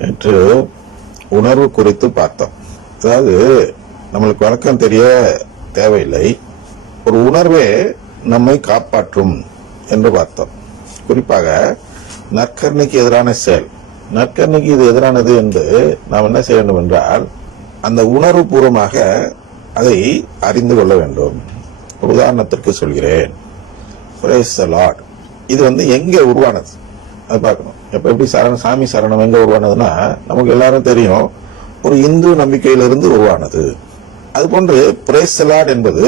நேற்று உணர்வு குறித்து பார்த்தோம். அதாவது நம்மளுக்கு வழக்கம் தெரிய தேவையில்லை. ஒரு உணர்வே நம்மை காப்பாற்றும் என்று பார்த்தோம். குறிப்பாக நற்கர்ணிக்கு எதிரான செயல். நற்கர்ணிக்கு இது எதிரானது என்று நாம் என்ன செய்ய வேண்டும் என்றால் அந்த உணர்வு பூர்வமாக அதை அறிந்து கொள்ள வேண்டும். உதாரணத்திற்கு சொல்கிறேன். இது வந்து எங்கே உருவானது? அது பார்க்கணும். இப்போ எப்படி சரண சாமி சரணம் எங்க உருவானதுன்னா நமக்கு எல்லாரும் தெரியும் ஒரு இந்து நம்பிக்கையிலிருந்து உருவானது. அதுபோன்று பிரேசலாட் என்பது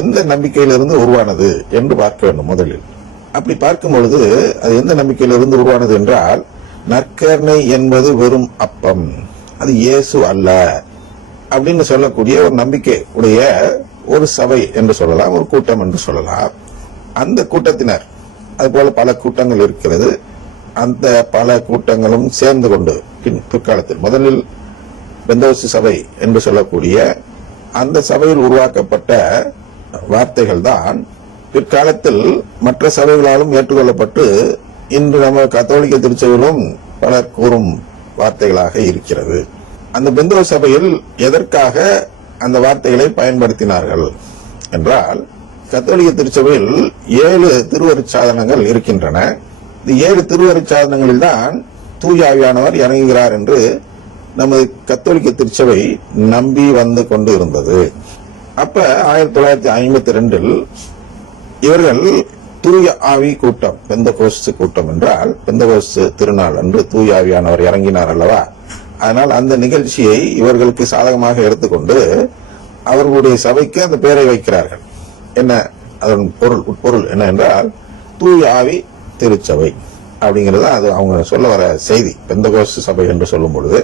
எந்த நம்பிக்கையிலிருந்து உருவானது என்று பார்க்க வேண்டும் முதலில். அப்படி பார்க்கும் பொழுது அது எந்த நம்பிக்கையிலிருந்து உருவானது என்றால் நற்கருணை என்பது வெறும் அப்பம். அது இயேசு அல்ல அப்படின்னு சொல்லக்கூடிய ஒரு நம்பிக்கை உடைய ஒரு சபை என்று சொல்லலாம் ஒரு கூட்டம் என்று சொல்லலாம். அந்த கூட்டத்தினர் அதுபோல பல கூட்டங்கள் இருக்கிறது. அந்த பல கூட்டங்களும் சேர்ந்து கொண்டு பின் பிற்காலத்தில் முதலில் பெந்தோசி சபை என்று சொல்லக்கூடிய அந்த சபையில் உருவாக்கப்பட்ட வார்த்தைகள் தான் பிற்காலத்தில் மற்ற சபைகளாலும் ஏற்றுக்கொள்ளப்பட்டு இன்று நம்ம கத்தோலிக்க திருச்சபையிலும் பலர் கூறும் வார்த்தைகளாக இருக்கிறது. அந்த பெந்தோ சபையில் எதற்காக அந்த வார்த்தைகளை பயன்படுத்தினார்கள் என்றால் கத்தோலிக்க திருச்சபையில் ஏழு திருவருட்சாதனங்கள் இருக்கின்றன. இந்த ஏழு திருவருட்சாதனங்களில் தான் தூயாவியானவர் இறங்குகிறார் என்று நமது கத்தோலிக்க திருச்சபை நம்பி வந்து கொண்டு இருந்தது அப்ப ஆயிரத்தி தொள்ளாயிரத்தி ஐம்பத்தி ரெண்டில் இவர்கள் தூய ஆவி கூட்டம் பெந்த கூட்டம் என்றால் பெந்த திருநாள் அன்று தூய ஆவியானவர் இறங்கினார் அல்லவா? அதனால் அந்த நிகழ்ச்சியை இவர்களுக்கு சாதகமாக எடுத்துக்கொண்டு அவர்களுடைய சபைக்கு அந்த பெயரை வைக்கிறார்கள். என்ன? அதன் பொருள் உட்பொருள் என்ன என்றால் தூய ஆவி திருச்சபை அப்படிங்கிறது அது அவங்க சொல்ல வர செய்தி பெந்த சபை என்று சொல்லும் பொழுது.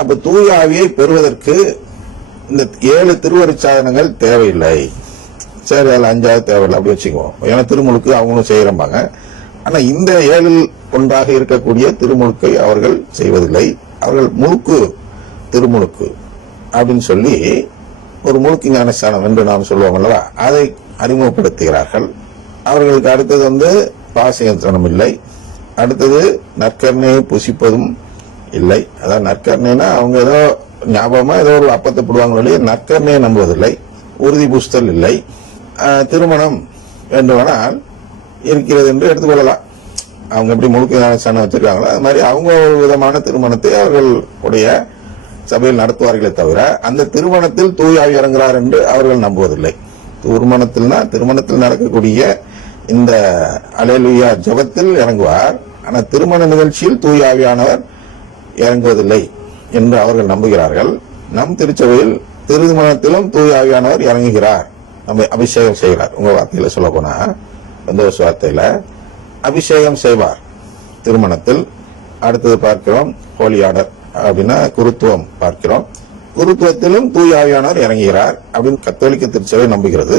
அப்ப தூய ஆவியை பெறுவதற்கு இந்த ஏழு திருவருச்சாதனங்கள் தேவையில்லை. சரி அதில் அஞ்சாவது தேவையில்லை அப்படி வச்சுக்குவோம். ஏன்னா திருமுழுக்கு அவங்களும் செய்கிறம்பாங்க ஆனா இந்த ஏழில் ஒன்றாக இருக்கக்கூடிய திருமுழுக்கை அவர்கள் செய்வதில்லை. அவர்கள் முழுக்கு திருமுழுக்கு அப்படின்னு சொல்லி ஒரு முழுக்கு ஞானஸ்தானம் என்று நாம் சொல்லுவோம் அல்லவா? அதை அறிமுகப்படுத்துகிறார்கள். அவர்களுக்கு அடுத்தது வந்து பாசயத்தனம் இல்லை அடுத்தது நற்கருணையை புசிப்பதும் இல்லை. அதான் நற்கருணைனா அவங்க ஏதோ ஞாபகமா ஏதோ ஒரு அப்பத்தை போடுவாங்க வழியே நற்கருணையை நம்புவதில்லை. உறுதி புஸ்தல் இல்லை. திருமணம் வேண்டுமானால் இருக்கிறது என்று எடுத்துக்கொள்ளலாம். அவங்க எப்படி முழுக்க சனம் வச்சிருக்காங்களோ அது மாதிரி அவங்க ஒரு விதமான திருமணத்தை அவர்களுடைய சபையில் நடத்துவார்களே தவிர அந்த திருமணத்தில் தூயாவி இறங்குறார் என்று அவர்கள் நம்புவதில்லை. திருமணத்தில்னா திருமணத்தில் நடக்கக்கூடிய இந்த அலேலுயா ஜபத்தில் இறங்குவார். ஆனால் திருமண நிகழ்ச்சியில் தூயாவியானவர் இறங்குவதில்லை என்று அவர்கள் நம்புகிறார்கள். நம் திருச்சபையில் திருமணத்திலும் தூயாவியானவர் இறங்குகிறார். நம்ம அபிஷேகம் செய்கிறார். உங்க வார்த்தையில சொல்ல போனா எந்த ஒரு வார்த்தையில அபிஷேகம் செய்வார். திருமணத்தில் அடுத்தது பார்க்கிறோம் ஹோலி ஆர்டர் அப்படின்னா குருத்துவம் பார்க்கிறோம். குருத்துவத்திலும் தூயாவியானவர் இறங்குகிறார் அப்படின்னு கத்தோலிக்க திருச்சபை நம்புகிறது.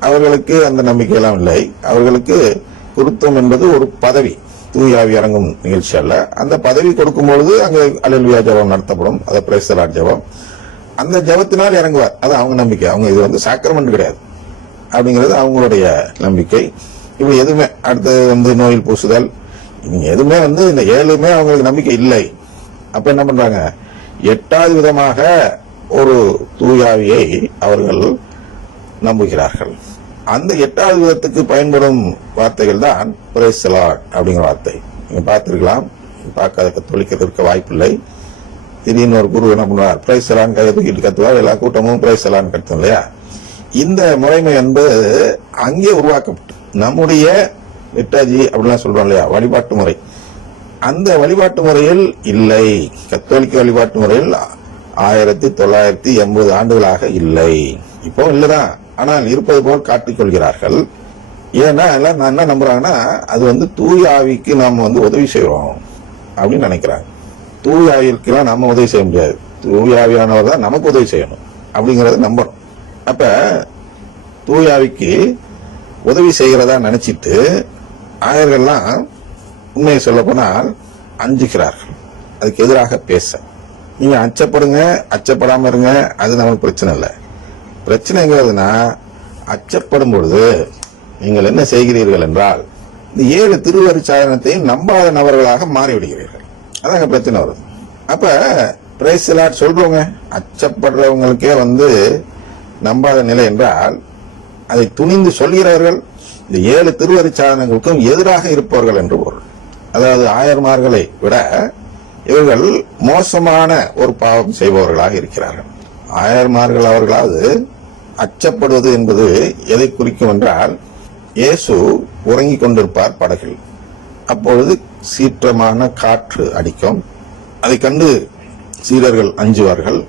அவர்களுக்கு அந்த நம்பிக்கையெல்லாம் இல்லை. அவர்களுக்கு குருத்துவம் என்பது ஒரு பதவி. தூயாவி இறங்கும் நிகழ்ச்சி அல்ல. அந்த பதவி கொடுக்கும் பொழுது அங்கே அலுவலியா ஜபம் நடத்தப்படும். அதை பிரேசலாட் ஜபம். அந்த ஜபத்தினால் இறங்குவார். அது அவங்க நம்பிக்கை. அவங்க இது வந்து சாக்கிரமெண்ட் கிடையாது. அப்படிங்கிறது அவங்களுடைய நம்பிக்கை. இப்போ எதுவுமே அடுத்தது வந்து நோயில் பூசுதல். இவங்க எதுவுமே வந்து இந்த ஏழுமே அவங்களுக்கு நம்பிக்கை இல்லை. அப்ப என்ன பண்றாங்க? எட்டாவது விதமாக ஒரு தூயாவியை அவர்கள் நம்புகிறார்கள். அந்த எட்டாவது விதத்துக்கு பயன்படும் வார்த்தைகள் தான் பிரேசலாட் அப்படிங்கிற வார்த்தை. நீங்க பார்த்திருக்கலாம். பார்க்காத கத்தொழிக்கிறதுக்கு வாய்ப்பில்லை. திடீர்னு ஒரு குரு என்ன பண்ணுவார்? பிரைசலான் கையை தூக்கிட்டு கத்துவார். எல்லா கூட்டமும் பிரைசலான் கத்தும் இல்லையா? இந்த முறைமை என்பது அங்கே உருவாக்கப்பட்டு நம்முடைய லிட்டாஜி அப்படிலாம் சொல்றோம் இல்லையா? வழிபாட்டு முறை. அந்த வழிபாட்டு முறையில் இல்லை. கத்தோலிக்க வழிபாட்டு முறையில் ஆயிரத்தி தொள்ளாயிரத்தி எண்பது ஆண்டுகளாக இல்லை. இப்போ இல்லைதான். ஆனால் இருப்பது போல் காட்டிக்கொள்கிறார்கள். ஏன்னா எல்லாம் நான் என்ன நம்புறாங்கன்னா அது வந்து தூய ஆவிக்கு நாம் வந்து உதவி செய்றோம் அப்படின்னு நினைக்கிறாங்க. தூய ஆவிற்கெல்லாம் நம்ம உதவி செய்ய முடியாது. தூய ஆவியானவர் தான் நமக்கு உதவி செய்யணும் அப்படிங்கறத நம்பணும். அப்ப தூய ஆவிக்கு உதவி செய்கிறதா நினைச்சிட்டு ஆயர்கள்லாம் உண்மையை சொல்ல போனால் அஞ்சுகிறார்கள். அதுக்கு எதிராக பேச. நீங்க அச்சப்படுங்க அச்சப்படாம இருங்க அது நமக்கு பிரச்சனை இல்லை. பிரச்சனைங்கிறதுனா அச்சப்படும் பொழுது நீங்கள் என்ன செய்கிறீர்கள் என்றால் இந்த ஏழு திருவருட்சாதனத்தையும் நம்பாத நபர்களாக மாறிவிடுகிறீர்கள். அதாங்க பிரச்சனை வருது. அப்ப எல்லாம் சொல்றவங்க அச்சப்படுறவங்களுக்கே வந்து நம்பாத நிலை என்றால் அதை துணிந்து சொல்கிறவர்கள் இந்த ஏழு திருவரி சாதனங்களுக்கும் எதிராக இருப்பவர்கள் என்று பொருள். அதாவது ஆயர்மார்களை விட இவர்கள் மோசமான ஒரு பாவம் செய்பவர்களாக இருக்கிறார்கள். ஆயர்மார்கள் அவர்களாவது அச்சப்படுவது என்பது எதை குறிக்கும் என்றால் இயேசு உறங்கிக் கொண்டிருப்பார் படகில். அப்பொழுது சீற்றமான காற்று அடிக்கும். அதை கண்டு சீடர்கள் அஞ்சுவார்கள்.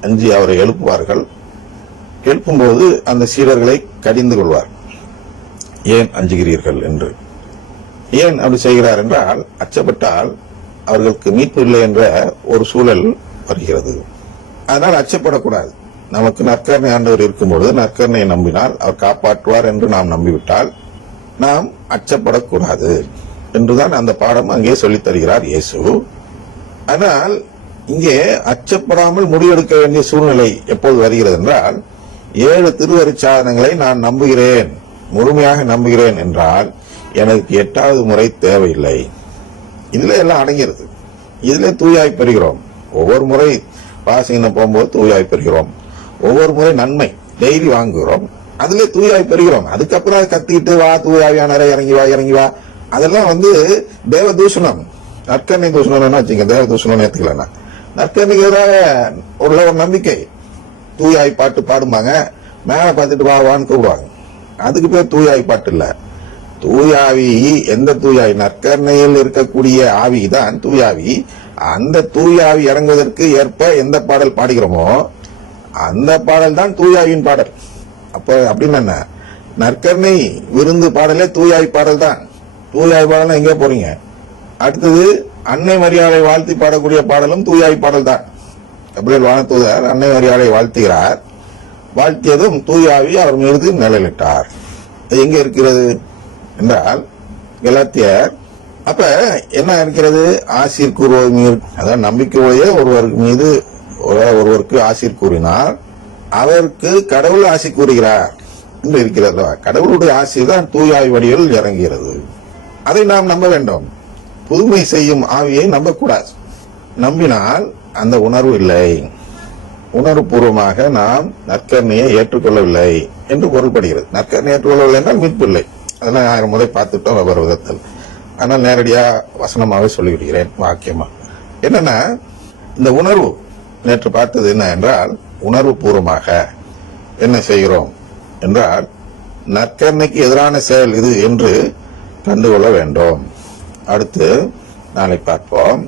அஞ்சி அவரை எழுப்புவார்கள். எழுப்பும்போது அந்த சீடர்களை கடிந்து கொள்வார். ஏன் அஞ்சுகிறீர்கள்? என்று. ஏன் அப்படி செய்கிறார் என்றால் அச்சப்பட்டால் அவர்களுக்கு மீட்பு இல்லை என்ற ஒரு சூழல் வருகிறது. அதனால் அச்சப்படக்கூடாது. நமக்கு நற்கரணை ஆண்டவர் இருக்கும்பொழுது நற்கரணையை நம்பினால் அவர் காப்பாற்றுவார் என்று நாம் நம்பிவிட்டால் நாம் அச்சப்படக்கூடாது என்றுதான் அந்த பாடம் அங்கே சொல்லித் தருகிறார் இயேசு. ஆனால் இங்கே அச்சப்படாமல் முடிவெடுக்க வேண்டிய சூழ்நிலை எப்போது வருகிறது என்றால் ஏழு திருவருச்சாதனங்களை நான் நம்புகிறேன் முழுமையாக நம்புகிறேன் என்றால் எனக்கு எட்டாவது முறை தேவையில்லை. இதுல எல்லாம் அடங்கிறது. இதுல தூயாய் பெறுகிறோம். ஒவ்வொரு முறை பாசிங்க போகும்போது தூயாய் பெறுகிறோம். ஒவ்வொரு முறை நன்மை. டெய்லி வாங்குகிறோம். அதுல தூயாய் பெறுகிறோம். அதுக்கப்புறம் கத்திட்டு கத்திக்கிட்டு வா தூயாவியானரை இறங்கி வா இறங்கி வா. அதெல்லாம் வந்து தேவ தூஷணம் நற்கரணை தூஷணம் வச்சுங்க தேவ தூஷணம் ஏத்துக்கலன்னா நற்கரணைக்கு எதிராக உள்ள ஒரு நம்பிக்கை. தூயாய் பாட்டு பாடும்பாங்க. மேலே பார்த்துட்டு வா வான்னு கூப்பிடுவாங்க. அதுக்கு பேர் தூயாய் பாட்டு இல்லை. தூயாவி எந்த தூயாவி? நற்கரணையில் இருக்கக்கூடிய ஆவி தான் தூயாவி. அந்த தூயாவி இறங்குவதற்கு ஏற்ப எந்த பாடல் பாடுகிறோமோ அந்த பாடல் தான் தூயாவின் பாடல். அப்ப அப்படின்னு என்ன? நற்கருணை விருந்து பாடலே தூயாவி பாடல் தான். தூயாய் பாடல் எங்க போறீங்க. அடுத்தது அன்னை மரியாதை வாழ்த்தி பாடக்கூடிய பாடலும் தூயாவி பாடல் தான். கபிரேல் வானத்தூதர் அன்னை மரியாதை வாழ்த்துகிறார். வாழ்த்தியதும் தூயாவி அவர் மீது நிழலிட்டார். அது எங்க இருக்கிறது என்றால் கலாத்தியர் அப்ப என்ன இருக்கிறது? ஆசிர் கூறுவது மீது அதான் நம்பிக்கையுடைய ஒருவருக்கு மீது ஒருவருக்கு ஆசிர் கூறினார் அவருக்கு கடவுள் ஆசி கூறுகிறார் என்று இருக்கிறது? கடவுளுடைய ஆசி தான் தூயாய் வடிவில் இறங்குகிறது. அதை நாம் நம்ப வேண்டும். புதுமை செய்யும் ஆவியை நம்பக்கூடாது. நம்பினால் அந்த உணர்வு இல்லை. உணர்வுபூர்வமாக நாம் நற்கர்ணியை ஏற்றுக்கொள்ளவில்லை என்று பொருள்படுகிறது. நற்கர்ணி ஏற்றுக்கொள்ளவில்லை என்றால் மீட்பு இல்லை. அதெல்லாம் ஆயிரம் முறை பார்த்துட்டோம் வெவ்வேறு விதத்தில். ஆனால் நேரடியாக வசனமாகவே சொல்லிவிடுகிறேன் வாக்கியமாக. என்னன்னா இந்த உணர்வு நேற்று பார்த்தது என்ன என்றால் உணர்வு பூர்வமாக என்ன செய்கிறோம் என்றால் நற்கருணைக்கு எதிரான செயல் இது என்று கண்டுகொள்ள வேண்டும். அடுத்து நாளை பார்ப்போம்.